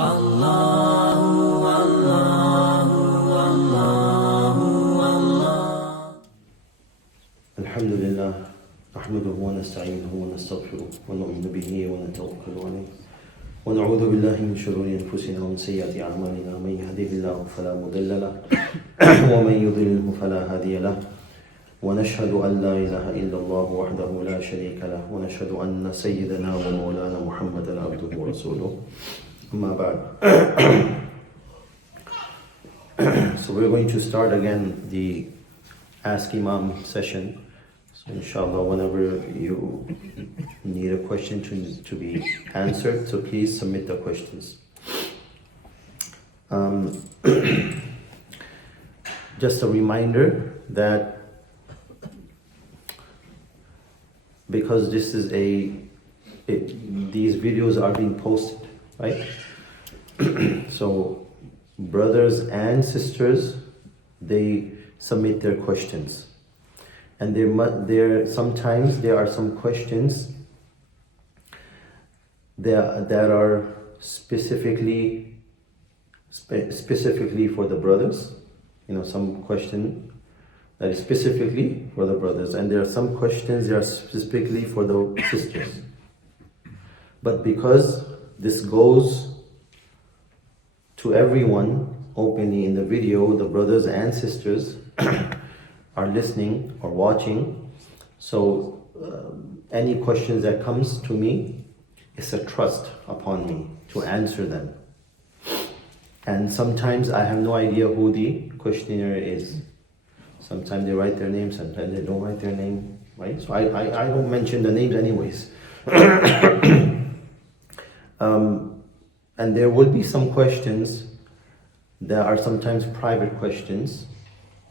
Alhamdulillah, nahmaduhu wa nasta'inuhu wa nastaghfiruh wa nu'minu bihi wa natawakkalu alayh wa na'udhu billahi min shururi anfusina wa min sayyiati a'malina man yahdihillahu fala mudilla lahu wa man yudlilhu fala hadiya lahu wa nashhadu an la ilaha illa Allah wahdahu la sharika lahu wa nashhadu anna sayyidana wa mawlana Muhammadan abduhu wa rasuluh. Amma ba'd. So we're going to start again the Ask Imam session. So inshallah, whenever you need a question to be answered, so please submit the questions. Just a reminder that because this is these videos are being posted, right? So brothers and sisters, they submit their questions, and sometimes there are some questions that are specifically for the brothers. Some question that is specifically for the brothers, and there are some questions that are specifically for the sisters. But because this goes to everyone openly in the video, the brothers and sisters are listening or watching, so any questions that comes to me, it's a trust upon me to answer them. And sometimes I have no idea who the questioner is. Sometimes they write their name, sometimes they don't write their name, right? So I don't mention the names anyways. And there will be some questions that are sometimes private questions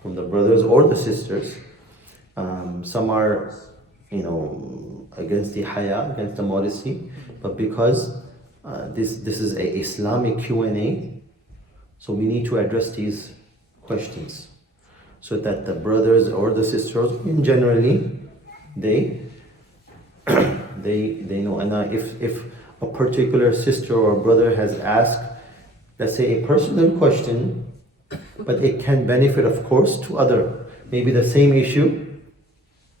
from the brothers or the sisters. Some are, against the haya, against the modesty, but because this is a Islamic Q&A, so we need to address these questions so that the brothers or the sisters, in generally, they know. And if a particular sister or brother has asked, let's say, a personal question, but it can benefit, of course, to other. Maybe the same issue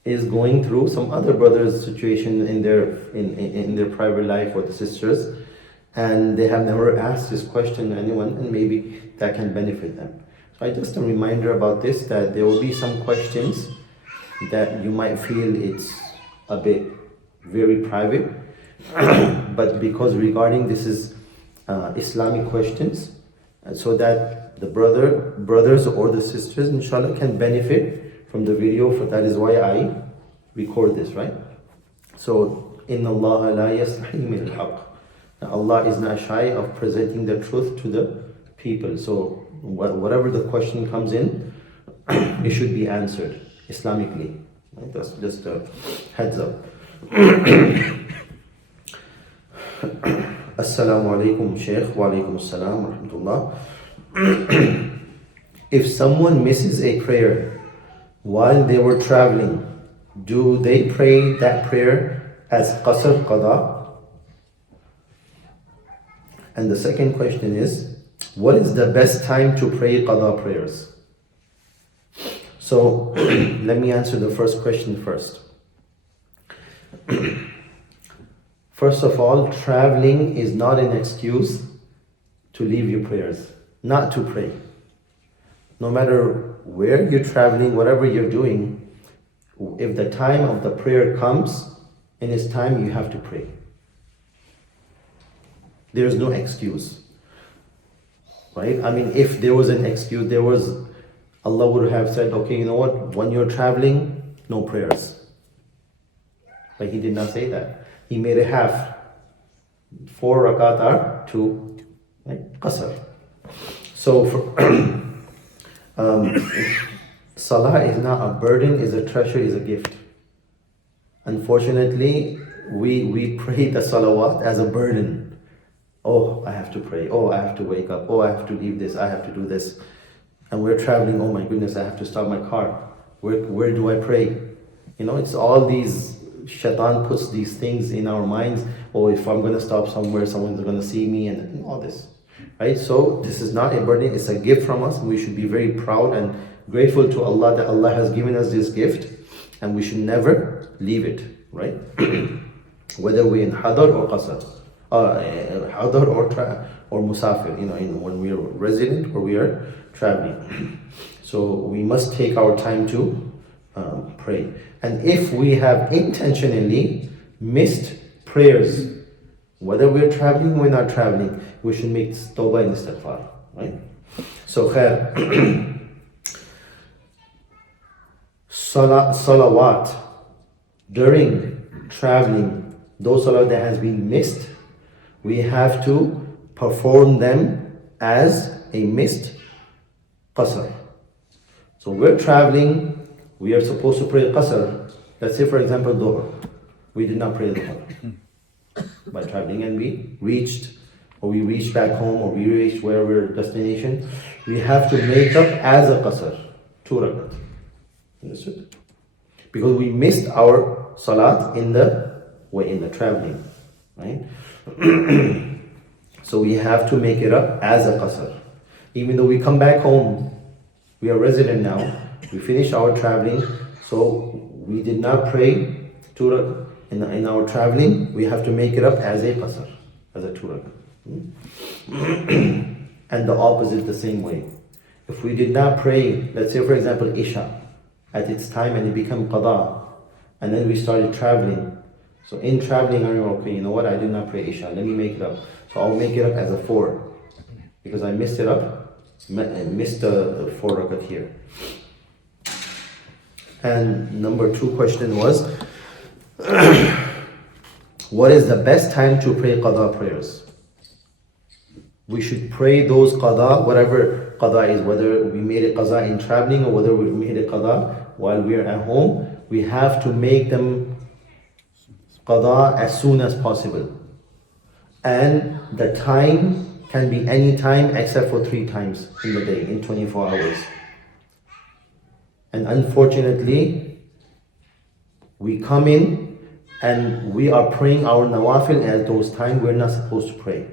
is going through some other brother's situation in their private life, or the sisters, and they have never asked this question to anyone, and maybe that can benefit them. So just a reminder about this, that there will be some questions that you might feel it's a bit very private, but because regarding this is Islamic questions, so that the brothers or the sisters, inshallah, can benefit from the video. For that is why I record this, right? So, Inna Allah la yastahi min al-haq. Allah is not shy of presenting the truth to the people. So, whatever the question comes in, it should be answered Islamically. Right? That's just a heads up. Assalamu alaikum, Shaykh. Wa alaikum assalam wa rahmatullah. If someone misses a prayer while they were traveling, do they pray that prayer as qasr qada? And the second question is, what is the best time to pray qada prayers? So let me answer the first question first. First of all, traveling is not an excuse to leave your prayers, not to pray. No matter where you're traveling, whatever you're doing, if the time of the prayer comes, in its time you have to pray. There's no excuse, right? I mean, if there was an excuse, Allah would have said, okay, you know what, when you're traveling, no prayers. But He did not say that. He made it half. 4 rakat are 2, right? Qasr. So Salah is not a burden, is a treasure, is a gift. Unfortunately, we pray the salawat as a burden. Oh, I have to pray. Oh, I have to wake up. Oh, I have to leave this. I have to do this. And we're traveling. Oh my goodness, I have to start my car. Where do I pray? It's all these, shaitan puts these things in our minds. or if I'm going to stop somewhere, someone's going to see me, and all this, right? So this is not a burden, it's a gift from us. We should be very proud and grateful to Allah that Allah has given us this gift, and we should never leave it, right? Whether we're in hadar or qasar, hadar or musafir, when we are resident or we are traveling. So we must take our time to pray. And if we have intentionally missed prayers, whether we're traveling or we're not traveling, we should make tawbah and istighfar, right? So khair. Salawat during traveling, those salawat that has been missed, we have to perform them as a missed qasr. So we're traveling, we are supposed to pray qasr. Let's say for example dhuhr, we did not pray dhuhr by traveling, and we reached back home, or we reached wherever destination, we have to make up as a qasr, 2 rakat. Understood? Because we missed our salat in the traveling, right? So we have to make it up as a qasr. Even though we come back home, we are resident now, we finish our traveling, so we did not pray 2 rakat in our traveling, we have to make it up as a qasr, as a 2 rakat. And the opposite the same way. If we did not pray, let's say for example Isha, at its time, and it became qada, and then we started traveling. So in traveling, I remember, okay, you know what, I did not pray Isha, let me make it up. So I'll make it up as a 4, because I missed it up, missed the 4 rakat here. And number 2 question was, what is the best time to pray qada prayers? We should pray those qada, whatever qada is, whether we made a qada in traveling or whether we made a qada while we are at home, we have to make them qada as soon as possible. And the time can be any time except for 3 times in the day, in 24 hours. And unfortunately, we come in and we are praying our nawafil at those times we're not supposed to pray.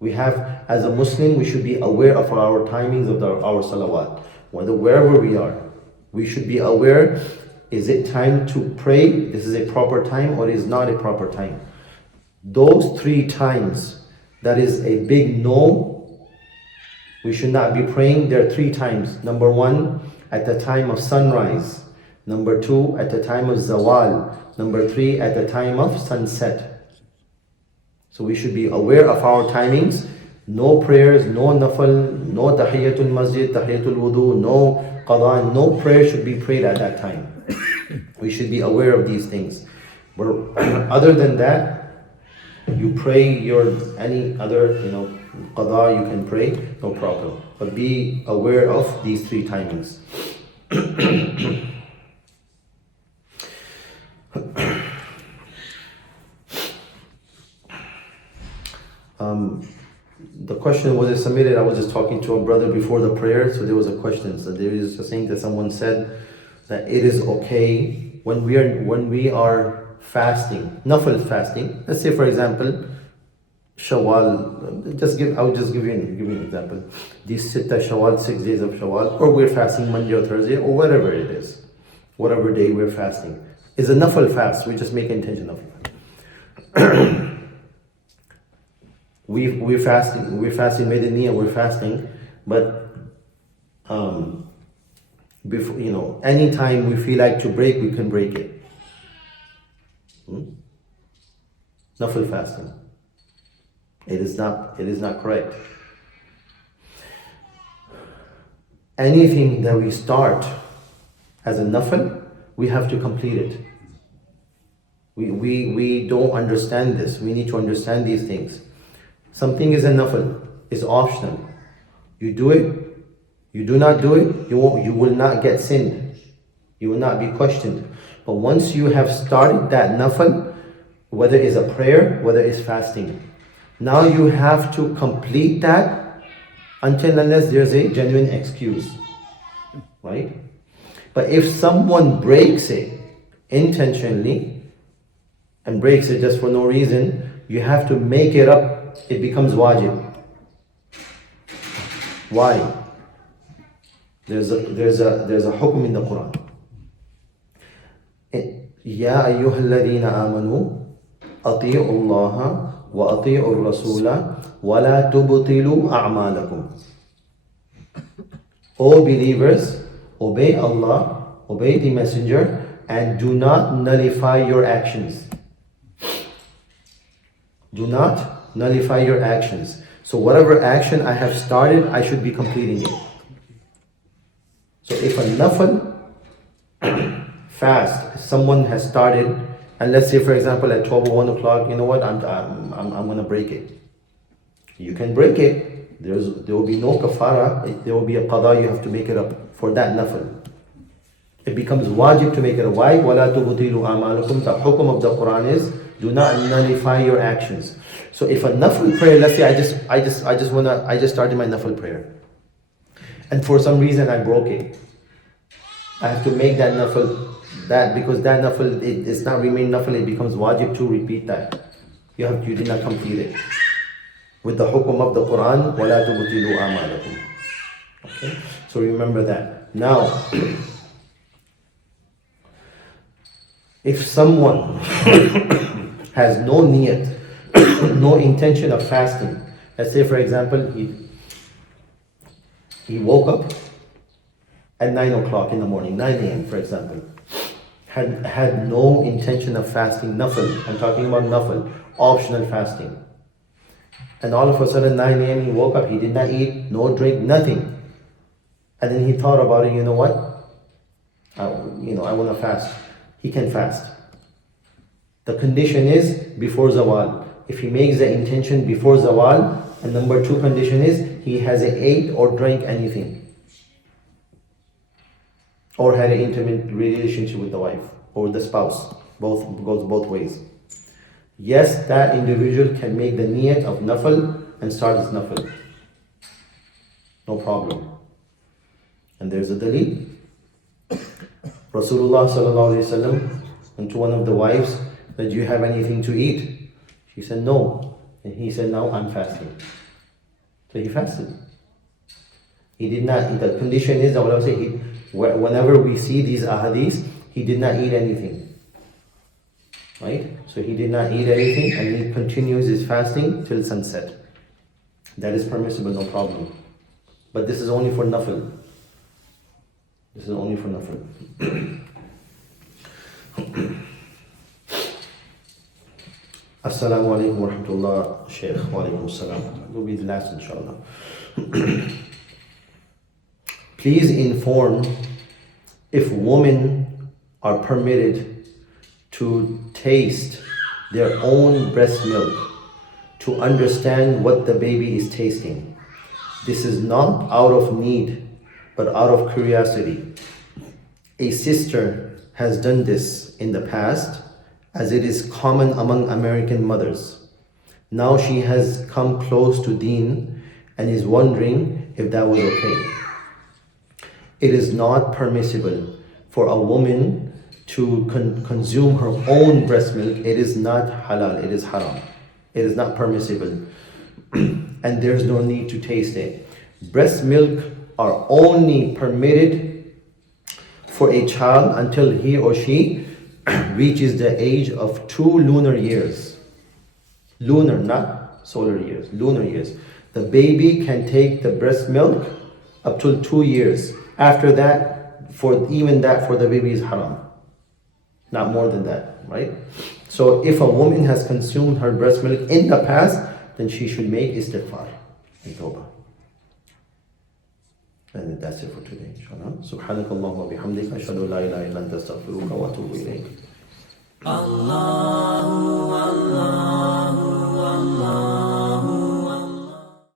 We have, as a Muslim, we should be aware of our timings of our salawat. Wherever we are, we should be aware, is it time to pray? This is a proper time or is not a proper time? Those 3 times, that is a big no. We should not be praying. There are 3 times. Number 1, at the time of sunrise. Number 2, at the time of zawal. Number 3, at the time of sunset. So we should be aware of our timings. No prayers, no nafal, no tahiyatul masjid, tahiyatul wudu, no qada, no prayer should be prayed at that time. We should be aware of these things. But other than that, you pray any other, qada you can pray, no problem. But be aware of these 3 timings. The question was submitted. I was just talking to a brother before the prayer, so there was a question. So there is a thing that someone said that it is okay when we are fasting, nafil fasting. Let's say for example, Shawwal. I'll just give you an example. These Sitta Shawwal, 6 days of Shawwal, or we're fasting Monday or Thursday or whatever it is, whatever day we're fasting, is a nafil fast. We just make intention of it. We're fasting, made a niyyah, we're fasting, but before, anytime we feel like to break, we can break it. Nafil fasting. It is not correct. Anything that we start as a nafil, we have to complete it. We don't understand this. We need to understand these things. Something is a nafil, it's optional. You do it, you do not do it, you will not get sinned. You will not be questioned. But once you have started that nafil, whether it's a prayer, whether it's fasting, now you have to complete that until unless there's a genuine excuse, right? But if someone breaks it intentionally, and breaks it just for no reason, you have to make it up. It becomes wajib. Why? There's a hukum in the Quran. يا أيها الذين آمنوا أطيعوا الله وأطيعوا الرسول ولا تبطلوا أعمالكم. O believers, obey Allah, obey the Messenger, and do not nullify your actions. Do not nullify your actions. So whatever action I have started, I should be completing it. So if a nafal fast, someone has started, and let's say for example at 12 or 1 o'clock, you know what, I'm going to break it. You can break it. There will be no kafara. There will be a qada. You have to make it up for that nafal. It becomes wajib to make it a why. وَلَا تُبْطِلُوا أَعْمَالَكُمْ. The hukum of the Quran is, do not nullify your actions. So if a nafal prayer, let's say I just started my nafal prayer, and for some reason I broke it, I have to make that nafal, because that nafal, it's not remain nafal, it becomes wajib to repeat that. You did not complete it. With the hukum of the Quran, وَلَا تُبْطِلُوا أَعْمَالَكُمْ. Okay? So remember that. Now, if someone has no niyat, no intention of fasting, let's say for example, he woke up at 9 o'clock in the morning, 9 a.m. for example, had no intention of fasting, nafal, I'm talking about nafal, optional fasting. And all of a sudden 9 a.m. he woke up, he did not eat, no drink, nothing. And then he thought about it, you know what? I want to fast. He can fast. The condition is before zawal. If he makes the intention before zawal, and number 2 condition is he hasn't ate or drank anything, or had an intimate relationship with the wife or the spouse. Both goes both ways. Yes, that individual can make the niyat of nafal and start his nafal. No problem. And there's a dalil. Rasulullah sallallahu alaihi wasallam went to one of the wives, "Do you have anything to eat?" She said, "No." And he said, "Now I'm fasting." So he fasted. He did not, the condition is that what I was saying, whenever we see these ahadith, he did not eat anything. Right? So he did not eat anything, and he continues his fasting till sunset. That is permissible, no problem. But this is only for nafil. This is only for nafil. Assalamu alaikum wa rahmatullah, Shaykh. Wa alaikum assalam. Will be the last, inshallah. Please inform if women are permitted to taste their own breast milk to understand what the baby is tasting. This is not out of need, but out of curiosity. A sister has done this in the past, as it is common among American mothers. Now she has come close to Deen and is wondering if that was okay. It is not permissible for a woman to consume her own breast milk. It is not halal, it is haram. It is not permissible. And there's no need to taste it. Breast milk are only permitted for a child until he or she reaches the age of 2 lunar years. Lunar, not solar years, lunar years. The baby can take the breast milk up till 2 years. After that, for the baby is haram. Not more than that, right? So if a woman has consumed her breast milk in the past, then she should make istighfar and tawbah. And that's it for today, inshallah. Subhanakallah wa bihamdika, ashhadu an la ilaha illa anta astaghfiruka wa atubu ilayk. Allah, Allah.